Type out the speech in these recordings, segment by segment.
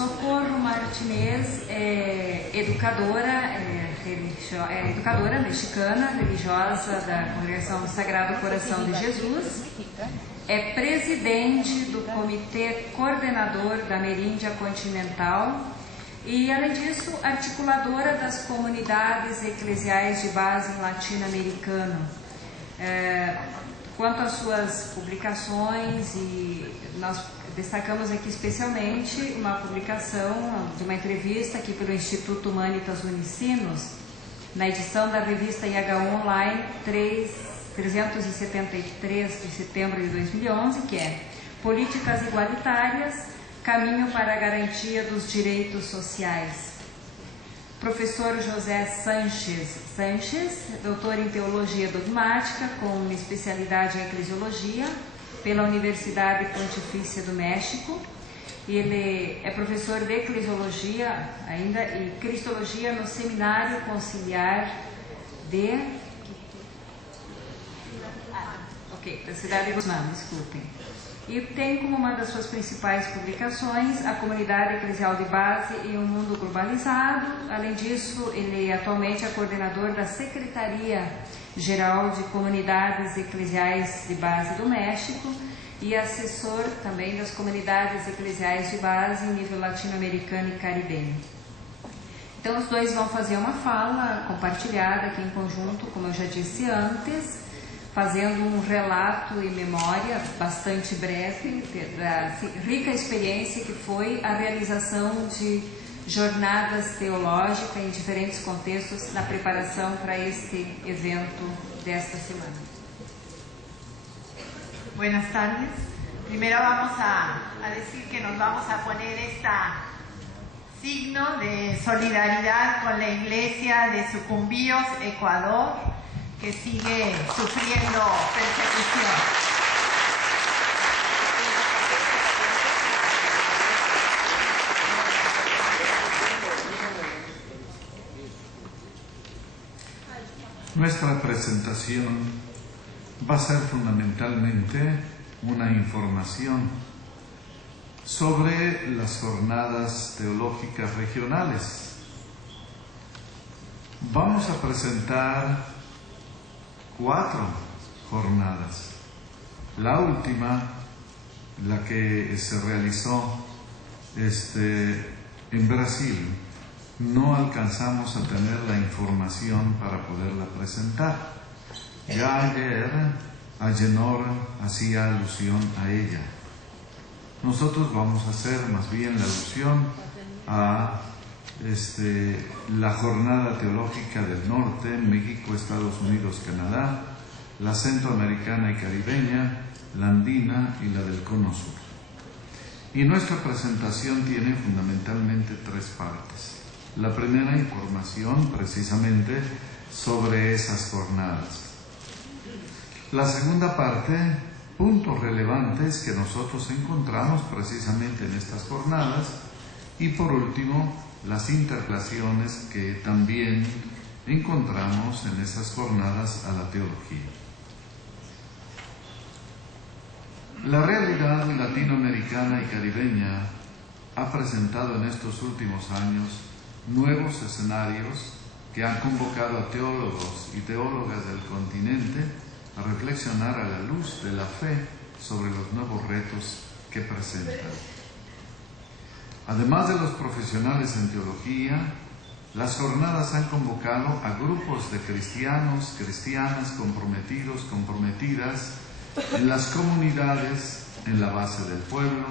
Socorro Martinez é educadora, educadora mexicana, religiosa da Congregação do Sagrado Coração de Jesus, é presidente do Comitê Coordenador da Ameríndia Continental e, além disso, articuladora das comunidades eclesiais de base latino-americano. Quanto às suas publicações, e nós destacamos aqui especialmente uma publicação de uma entrevista aqui pelo Instituto Humanitas Unicinos, na edição da revista IH Online 373 de setembro de 2011, que é Políticas Igualitárias, Caminho para a Garantia dos Direitos Sociais. Professor José Sanches, doutor em Teologia Dogmática, com especialidade em Eclesiologia, pela Universidade Pontifícia do México. Ele é professor de Eclesiologia ainda e Cristologia no Seminário Conciliar da cidade de Guzmán, desculpem. E tem como uma das suas principais publicações a Comunidade Eclesial de Base e um Mundo Globalizado. Além disso, ele atualmente é coordenador da Secretaria-Geral de Comunidades Eclesiais de Base do México e assessor também das comunidades eclesiais de base em nível latino-americano e caribenho. Então, os dois vão fazer uma fala compartilhada aqui em conjunto, como eu já disse antes, fazendo um relato e memória bastante breve da rica experiência que foi a realização de jornadas teológicas em diferentes contextos na preparação para este evento desta semana. Buenas tardes. Primero vamos a decir que nos vamos a poner signo de solidaridad con la iglesia de Sucumbíos, Ecuador, que sigue sufriendo persecución. Nuestra presentación va a ser fundamentalmente una información sobre las jornadas teológicas regionales. Vamos a presentar 4 jornadas. La última, la que se realizó en Brasil, no alcanzamos a tener la información para poderla presentar. Ya ayer Agenor hacía alusión a ella. Nosotros vamos a hacer más bien la alusión a la Jornada Teológica del Norte, México, Estados Unidos, Canadá, la Centroamericana y Caribeña, la Andina y la del Cono Sur. Y nuestra presentación tiene fundamentalmente 3 partes. La primera, información precisamente sobre esas jornadas. La segunda parte, puntos relevantes que nosotros encontramos precisamente en estas jornadas. Y por último, las interrelaciones que también encontramos en esas jornadas a la teología. La realidad latinoamericana y caribeña ha presentado en estos últimos años nuevos escenarios que han convocado a teólogos y teólogas del continente a reflexionar a la luz de la fe sobre los nuevos retos que presentan. Además de los profesionales en teología, las jornadas han convocado a grupos de cristianos, cristianas, comprometidos, comprometidas en las comunidades en la base del pueblo,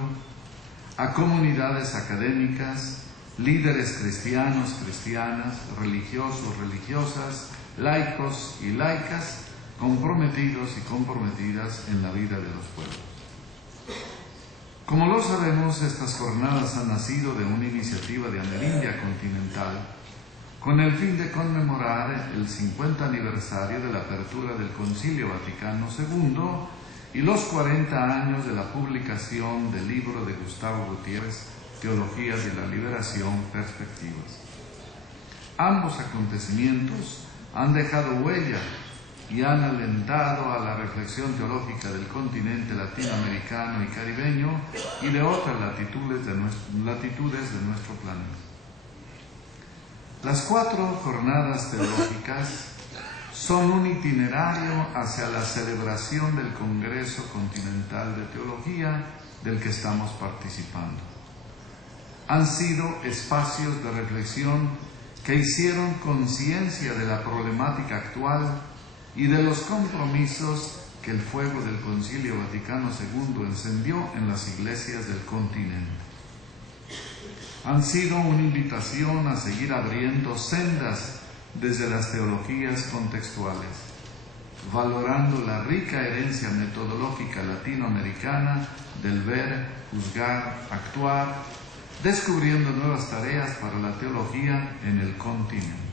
a comunidades académicas, líderes cristianos, cristianas, religiosos, religiosas, laicos y laicas, comprometidos y comprometidas en la vida de los pueblos. Como lo sabemos, estas jornadas han nacido de una iniciativa de Amerindia Continental con el fin de conmemorar el 50 aniversario de la apertura del Concilio Vaticano II y los 40 años de la publicación del libro de Gustavo Gutiérrez, Teología de la Liberación, Perspectivas. Ambos acontecimientos han dejado huella y han alentado a la reflexión teológica del continente latinoamericano y caribeño y de otras latitudes de nuestro planeta. Las 4 jornadas teológicas son un itinerario hacia la celebración del Congreso Continental de Teología del que estamos participando. Han sido espacios de reflexión que hicieron conciencia de la problemática actual y de los compromisos que el fuego del Concilio Vaticano II encendió en las iglesias del continente. Han sido una invitación a seguir abriendo sendas desde las teologías contextuales, valorando la rica herencia metodológica latinoamericana del ver, juzgar, actuar, descubriendo nuevas tareas para la teología en el continente.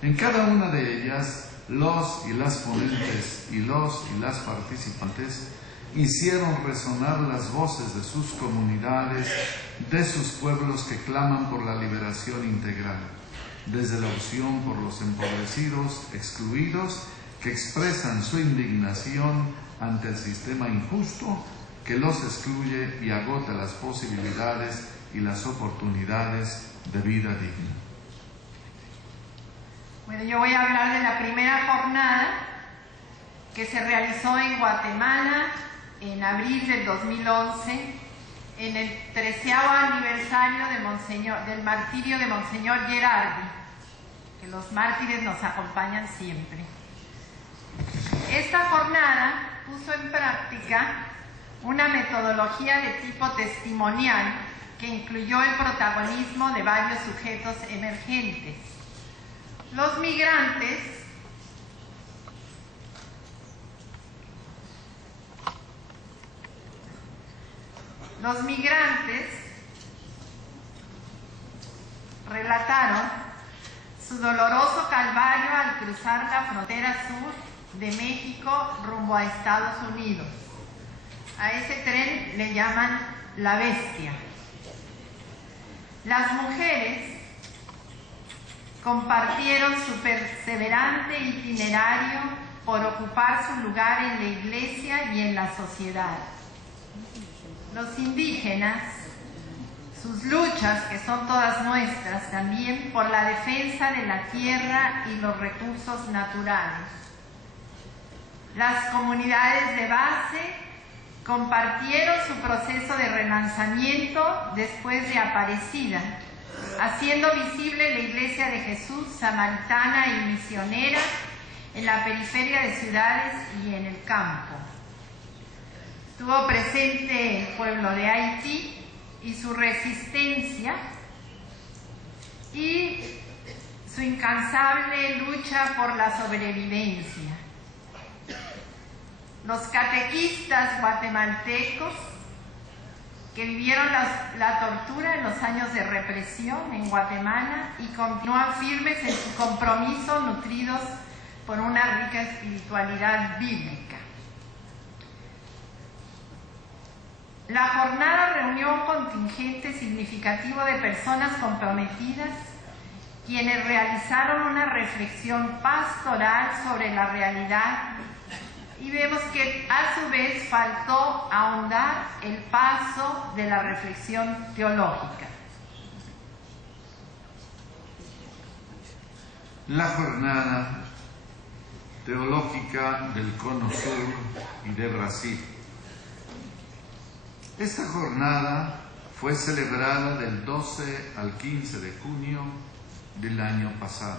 En cada una de ellas, los y las ponentes y los y las participantes hicieron resonar las voces de sus comunidades, de sus pueblos que claman por la liberación integral, desde la opción por los empobrecidos, excluidos, que expresan su indignación ante el sistema injusto que los excluye y agota las posibilidades y las oportunidades de vida digna. Bueno, yo voy a hablar de la primera jornada que se realizó en Guatemala en abril del 2011, en el 13º aniversario del martirio de Monseñor Gerardi, que los mártires nos acompañan siempre. Esta jornada puso en práctica una metodología de tipo testimonial que incluyó el protagonismo de varios sujetos emergentes. Los migrantes relataron su doloroso calvario al cruzar la frontera sur de México rumbo a Estados Unidos. A ese tren le llaman la bestia. Las mujeres compartieron su perseverante itinerario por ocupar su lugar en la iglesia y en la sociedad. Los indígenas, sus luchas, que son todas nuestras también, por la defensa de la tierra y los recursos naturales. Las comunidades de base compartieron su proceso de relanzamiento después de Aparecida, haciendo visible la Iglesia de Jesús samaritana y misionera en la periferia de ciudades y en el campo. Estuvo presente el pueblo de Haití y su resistencia y su incansable lucha por la sobrevivencia. Los catequistas guatemaltecos que vivieron la tortura en los años de represión en Guatemala y continúan firmes en su compromiso, nutridos por una rica espiritualidad bíblica. La jornada reunió un contingente significativo de personas comprometidas, quienes realizaron una reflexión pastoral sobre la realidad, y vemos que a su vez faltó ahondar el paso de la reflexión teológica. La jornada teológica del Cono Sur y de Brasil. Esta jornada fue celebrada del 12 al 15 de junio del año pasado,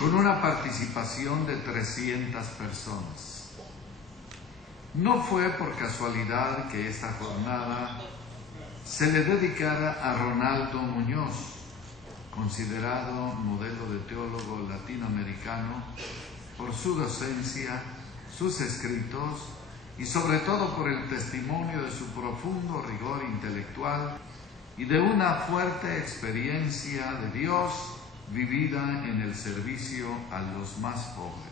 con una participación de 300 personas. No fue por casualidad que esta jornada se le dedicara a Ronaldo Muñoz, considerado modelo de teólogo latinoamericano por su docencia, sus escritos y sobre todo por el testimonio de su profundo rigor intelectual y de una fuerte experiencia de Dios vivida en el servicio a los más pobres.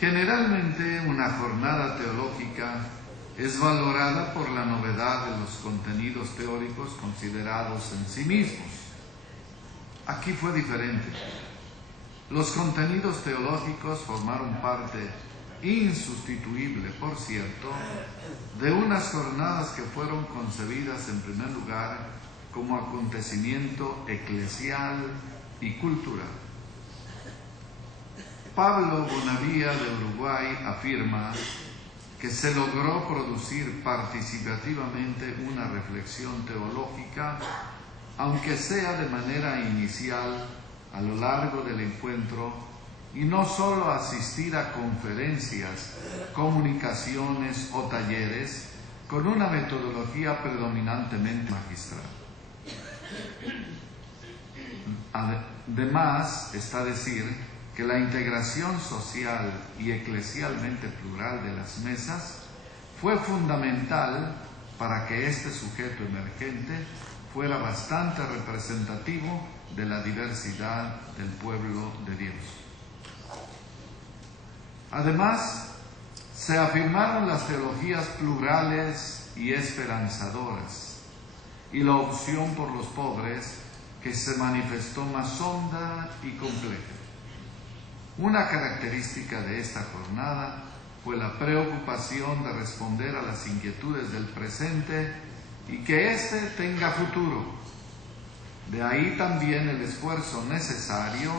Generalmente una jornada teológica es valorada por la novedad de los contenidos teóricos considerados en sí mismos. Aquí fue diferente. Los contenidos teológicos formaron parte insustituible, por cierto, de unas jornadas que fueron concebidas en primer lugar como acontecimiento eclesial y cultural. Pablo Bonavía de Uruguay afirma que se logró producir participativamente una reflexión teológica, aunque sea de manera inicial a lo largo del encuentro, y no solo asistir a conferencias, comunicaciones o talleres con una metodología predominantemente magistral. Además, está decir que la integración social y eclesialmente plural de las mesas fue fundamental para que este sujeto emergente fuera bastante representativo de la diversidad del pueblo de Dios. Además, se afirmaron las teologías plurales y esperanzadoras y la opción por los pobres, que se manifestó más honda y compleja. Una característica de esta jornada fue la preocupación de responder a las inquietudes del presente y que éste tenga futuro. De ahí también el esfuerzo necesario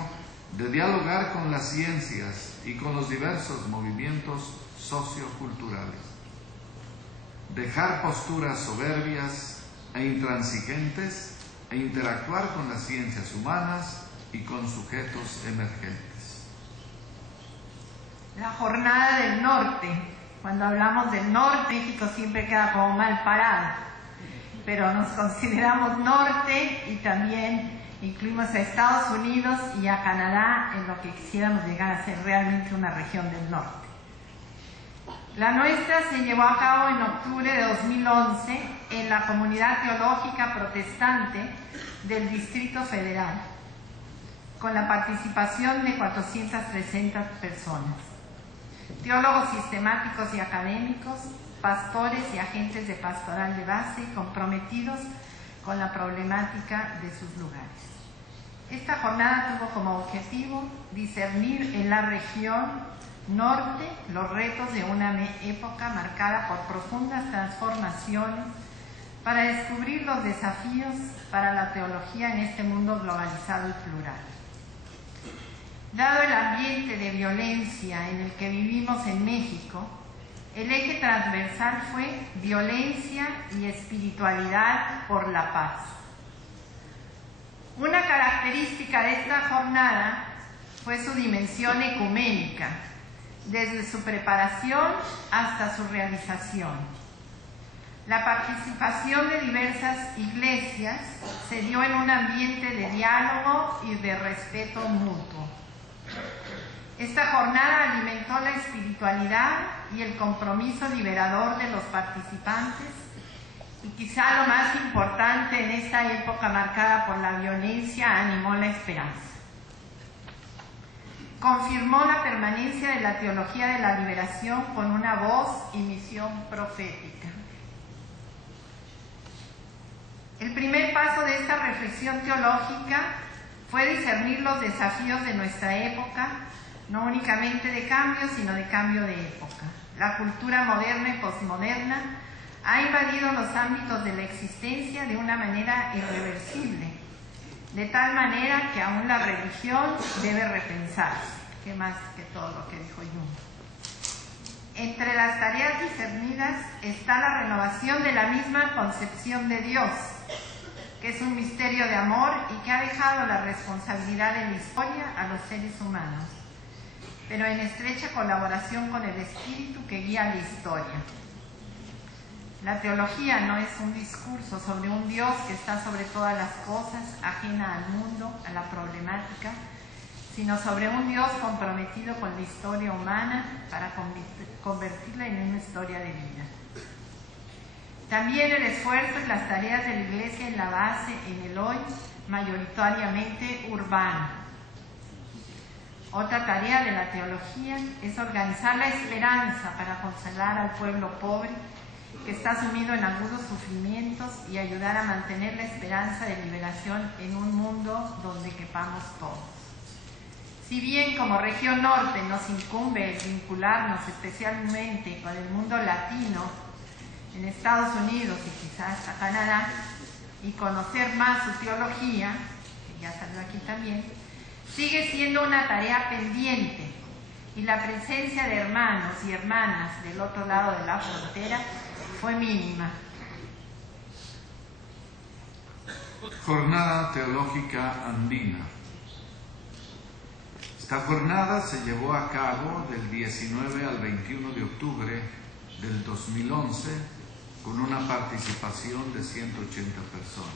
de dialogar con las ciencias y con los diversos movimientos socioculturales. Dejar posturas soberbias e intransigentes e interactuar con las ciencias humanas y con sujetos emergentes. La jornada del norte. Cuando hablamos del norte, México siempre queda como mal parado, pero nos consideramos norte y también incluimos a Estados Unidos y a Canadá en lo que quisiéramos llegar a ser realmente una región del norte. La nuestra se llevó a cabo en octubre de 2011 en la Comunidad Teológica Protestante del Distrito Federal, con la participación de 460 personas. Teólogos sistemáticos y académicos, pastores y agentes de pastoral de base comprometidos con la problemática de sus lugares. Esta jornada tuvo como objetivo discernir en la región norte los retos de una época marcada por profundas transformaciones para descubrir los desafíos para la teología en este mundo globalizado y plural. Dado el ambiente de violencia en el que vivimos en México, el eje transversal fue violencia y espiritualidad por la paz. Una característica de esta jornada fue su dimensión ecuménica, desde su preparación hasta su realización. La participación de diversas iglesias se dio en un ambiente de diálogo y de respeto mutuo. Esta jornada alimentó la espiritualidad y el compromiso liberador de los participantes y quizá lo más importante en esta época marcada por la violencia animó la esperanza. Confirmó la permanencia de la teología de la liberación con una voz y misión profética. El primer paso de esta reflexión teológica fue discernir los desafíos de nuestra época, no únicamente de cambio, sino de cambio de época. La cultura moderna y posmoderna ha invadido los ámbitos de la existencia de una manera irreversible, de tal manera que aún la religión debe repensarse, que más que todo lo que dijo Jung. Entre las tareas discernidas está la renovación de la misma concepción de Dios, que es un misterio de amor y que ha dejado la responsabilidad de la historia a los seres humanos, pero en estrecha colaboración con el espíritu que guía la historia. La teología no es un discurso sobre un Dios que está sobre todas las cosas, ajena al mundo, a la problemática, sino sobre un Dios comprometido con la historia humana para convertirla en una historia de vida. También el esfuerzo y las tareas de la Iglesia en la base, en el hoy, mayoritariamente urbano. Otra tarea de la teología es organizar la esperanza para consolar al pueblo pobre que está sumido en agudos sufrimientos y ayudar a mantener la esperanza de liberación en un mundo donde quepamos todos. Si bien como región norte nos incumbe vincularnos especialmente con el mundo latino, en Estados Unidos y quizás a Canadá, y conocer más su teología, que ya salió aquí también, sigue siendo una tarea pendiente, y la presencia de hermanos y hermanas del otro lado de la frontera fue mínima. Jornada Teológica Andina. Esta jornada se llevó a cabo del 19 al 21 de octubre del 2011 con una participación de 180 personas.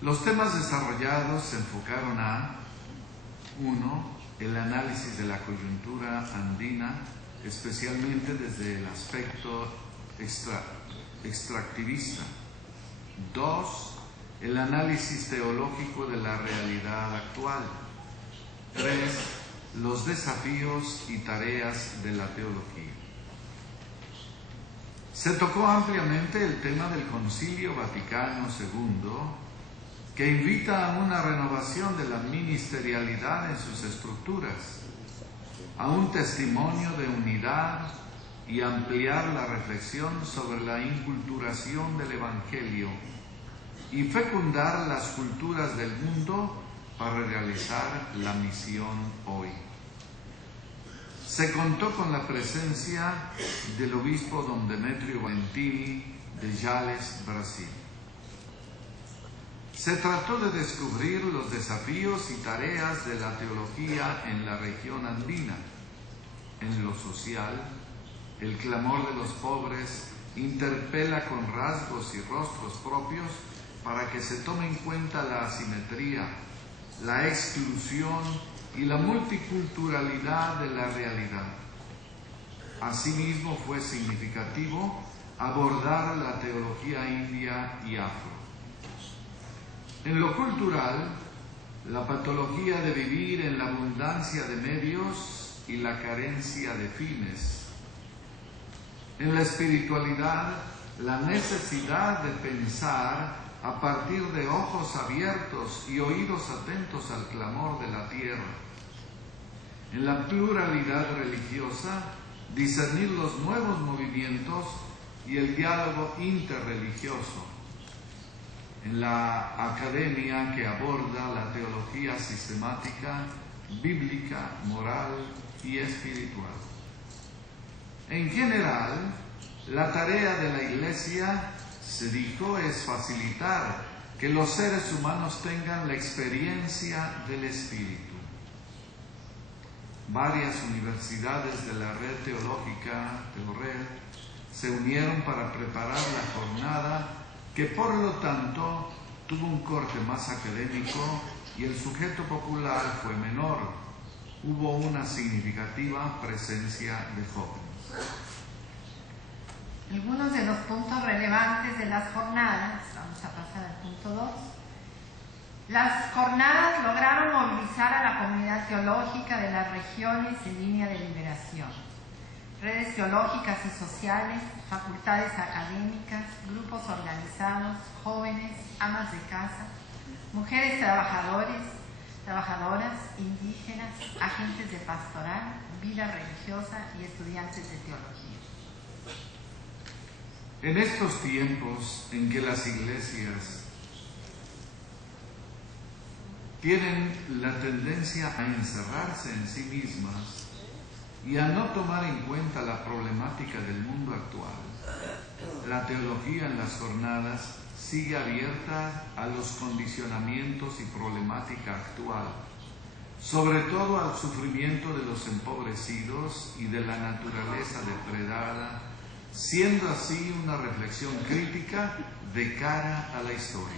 Los temas desarrollados se enfocaron a 1. El análisis de la coyuntura andina, especialmente desde el aspecto extractivista. 2. El análisis teológico de la realidad actual. 3. Los desafíos y tareas de la teología. Se tocó ampliamente el tema del Concilio Vaticano II, que invita a una renovación de la ministerialidad en sus estructuras, a un testimonio de unidad y ampliar la reflexión sobre la inculturación del Evangelio y fecundar las culturas del mundo para realizar la misión hoy. Se contó con la presencia del obispo don Demetrio Valentini de Jales, Brasil. Se trató de descubrir los desafíos y tareas de la teología en la región andina. En lo social, el clamor de los pobres interpela con rasgos y rostros propios para que se tome en cuenta la asimetría, la exclusión y la multiculturalidad de la realidad. Asimismo, fue significativo abordar la teología india y afro. En lo cultural, la patología de vivir en la abundancia de medios y la carencia de fines. En la espiritualidad, la necesidad de pensar a partir de ojos abiertos y oídos atentos al clamor de la tierra. En la pluralidad religiosa, discernir los nuevos movimientos y el diálogo interreligioso. En la academia que aborda la teología sistemática, bíblica, moral y espiritual. En general, la tarea de la Iglesia, se dijo, es facilitar que los seres humanos tengan la experiencia del Espíritu. Varias universidades de la red teológica, Teorred, se unieron para preparar la jornada, que por lo tanto tuvo un corte más académico y el sujeto popular fue menor. Hubo una significativa presencia de jóvenes. Algunos de los puntos relevantes de las jornadas, vamos a pasar al punto 2. Las jornadas lograron movilizar a la comunidad teológica de las regiones en línea de liberación. Redes teológicas y sociales, facultades académicas, grupos organizados, jóvenes, amas de casa, mujeres trabajadoras, indígenas, agentes de pastoral, vida religiosa y estudiantes de teología. En estos tiempos en que las iglesias tienen la tendencia a encerrarse en sí mismas y a no tomar en cuenta la problemática del mundo actual, la teología en las jornadas sigue abierta a los condicionamientos y problemática actual, sobre todo al sufrimiento de los empobrecidos y de la naturaleza depredada, siendo así una reflexión crítica de cara a la historia.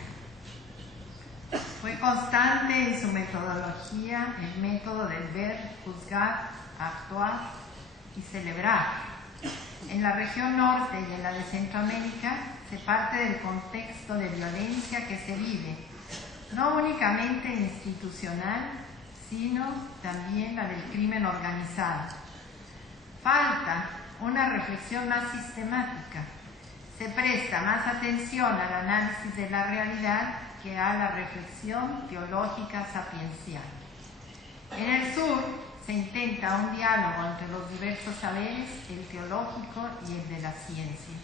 Fue constante en su metodología el método del ver, juzgar, actuar y celebrar. En la región norte y en la de Centroamérica se parte del contexto de violencia que se vive, no únicamente institucional, sino también la del crimen organizado. Falta una reflexión más sistemática. Se presta más atención al análisis de la realidad que a la reflexión teológica sapiencial. En el sur se intenta un diálogo entre los diversos saberes, el teológico y el de las ciencias.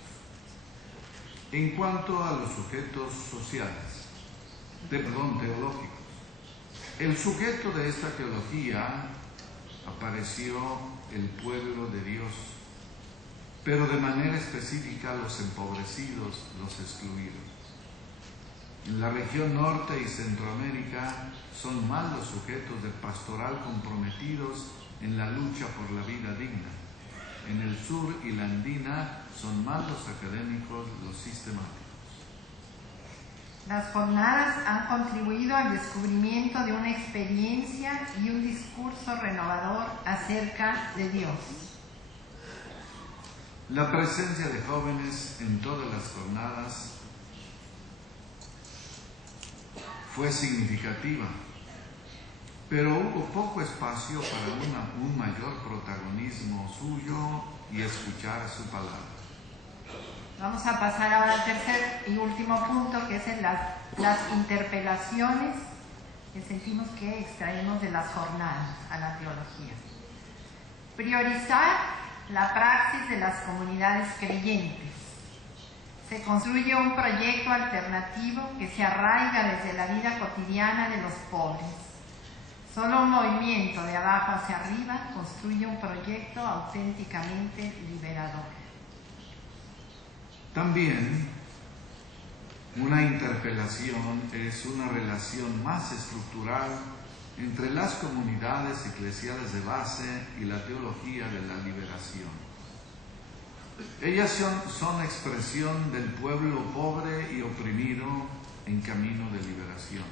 En cuanto a los sujetos sociales, teológicos, el sujeto de esta teología apareció el pueblo de Dios, pero de manera específica los empobrecidos, los excluidos. En la región norte y Centroamérica son más los sujetos de pastoral comprometidos en la lucha por la vida digna. En el sur y la andina son más los académicos, los sistemáticos. Las jornadas han contribuido al descubrimiento de una experiencia y un discurso renovador acerca de Dios. La presencia de jóvenes en todas las jornadas fue significativa, pero hubo poco espacio para un mayor protagonismo suyo y escuchar su palabra. Vamos a pasar ahora al tercer y último punto, que es en las interpelaciones que sentimos que extraemos de las jornadas a la teología. Priorizar la praxis de las comunidades creyentes. Se construye un proyecto alternativo que se arraiga desde la vida cotidiana de los pobres. Solo un movimiento de abajo hacia arriba construye un proyecto auténticamente liberador. También una interpelación es una relación más estructural entre las comunidades eclesiales de base y la teología de la liberación. Ellas son expresión del pueblo pobre y oprimido en camino de liberación.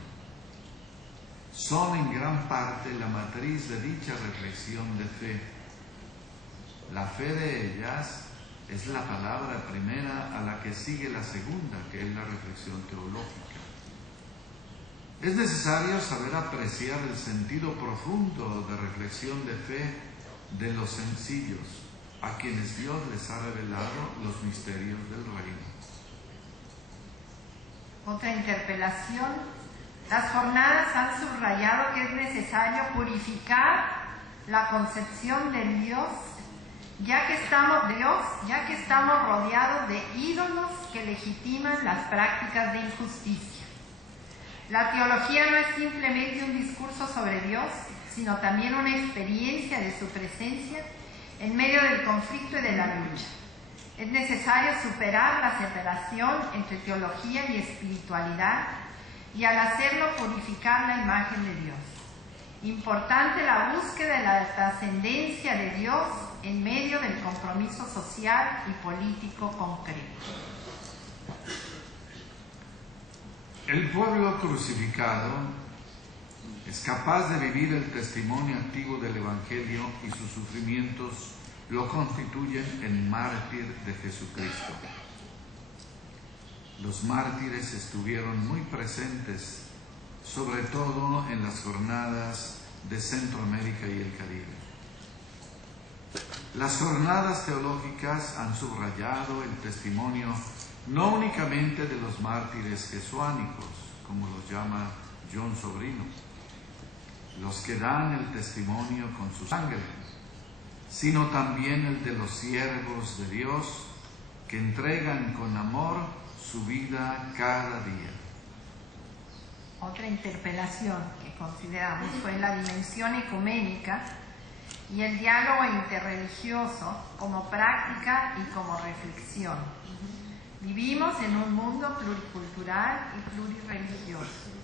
Son en gran parte la matriz de dicha reflexión de fe. La fe de ellas es la palabra primera a la que sigue la segunda, que es la reflexión teológica. Es necesario saber apreciar el sentido profundo de reflexión de fe de los sencillos, a quienes Dios les ha revelado los misterios del reino. Otra interpelación. Las jornadas han subrayado que es necesario purificar la concepción de Dios, ya que estamos rodeados de ídolos que legitiman las prácticas de injusticia. La teología no es simplemente un discurso sobre Dios, sino también una experiencia de su presencia en medio del conflicto y de la lucha. Es necesario superar la separación entre teología y espiritualidad y al hacerlo purificar la imagen de Dios. Importante la búsqueda de la trascendencia de Dios en medio del compromiso social y político concreto. El pueblo crucificado es capaz de vivir el testimonio activo del Evangelio y sus sufrimientos lo constituyen el mártir de Jesucristo. Los mártires estuvieron muy presentes, sobre todo en las jornadas de Centroamérica y el Caribe. Las jornadas teológicas han subrayado el testimonio no únicamente de los mártires jesuánicos, como los llama John Sobrino, los que dan el testimonio con su sangre, sino también el de los siervos de Dios que entregan con amor su vida cada día. Otra interpelación que consideramos fue la dimensión ecuménica y el diálogo interreligioso como práctica y como reflexión. Vivimos en un mundo pluricultural y plurirreligioso.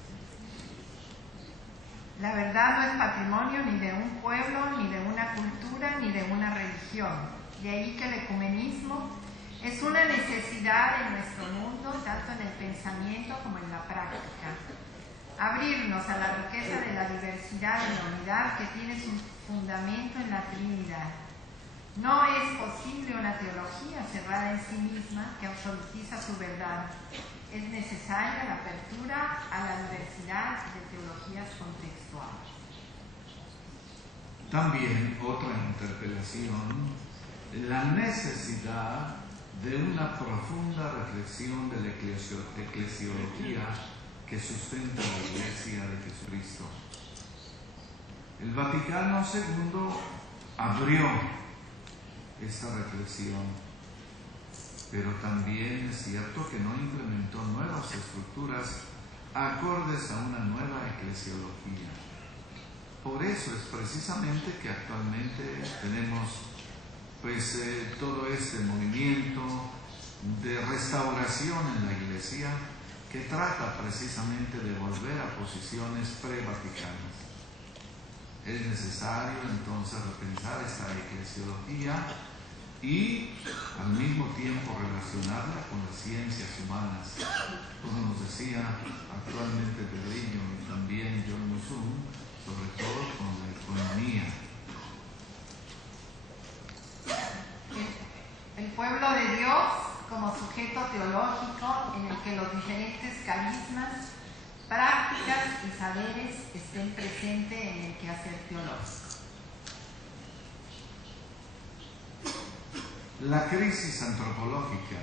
La verdad no es patrimonio ni de un pueblo, ni de una cultura, ni de una religión. De ahí que el ecumenismo es una necesidad en nuestro mundo, tanto en el pensamiento como en la práctica. Abrirnos a la riqueza de la diversidad y la unidad que tiene su fundamento en la Trinidad. No es posible una teología cerrada en sí misma que absolutiza su verdad. Es necesaria la apertura a la diversidad de teologías contextuales. También otra interpelación, la necesidad de una profunda reflexión de la eclesiología que sustenta la Iglesia de Jesucristo. El Vaticano II abrió esta reflexión, pero también es cierto que no implementó nuevas estructuras acordes a una nueva eclesiología. Por eso es precisamente que actualmente tenemos todo este movimiento de restauración en la Iglesia que trata precisamente de volver a posiciones pre-vaticanas. Es necesario entonces repensar esta eclesiología y al mismo tiempo relacionarla con las ciencias humanas, como nos decía actualmente Pedrillo y también John Musun, sobre todo con la economía. El pueblo de Dios como sujeto teológico en el que los diferentes carismas, prácticas y saberes estén presentes en el quehacer teológico. La crisis antropológica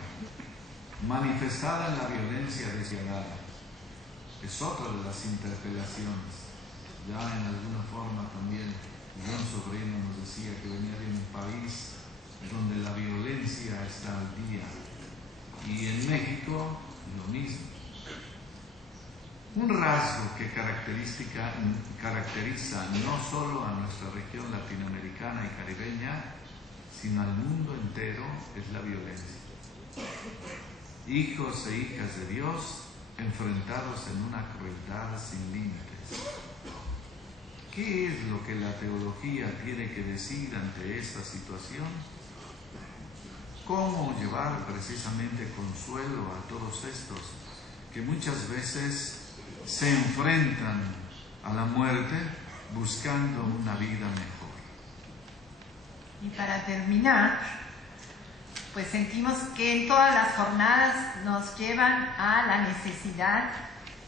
manifestada en la violencia despiadada es otra de las interpelaciones. Ya en alguna forma también John Sobrino nos decía que venía de un país donde la violencia está al día, y en México lo mismo. Un rasgo que caracteriza no solo a nuestra región latinoamericana y caribeña, sino al mundo entero, es la violencia. Hijos e hijas de Dios enfrentados en una crueldad sin límites. ¿Qué es lo que la teología tiene que decir ante esta situación? ¿Cómo llevar precisamente consuelo a todos estos que muchas veces se enfrentan a la muerte buscando una vida mejor? Y para terminar, pues sentimos que en todas las jornadas nos llevan a la necesidad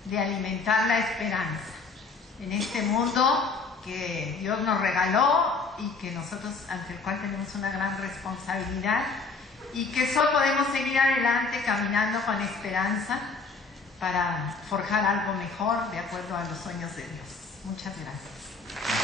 de alimentar la esperanza en este mundo que Dios nos regaló y que nosotros, ante el cual tenemos una gran responsabilidad, y que solo podemos seguir adelante caminando con esperanza para forjar algo mejor de acuerdo a los sueños de Dios. Muchas gracias.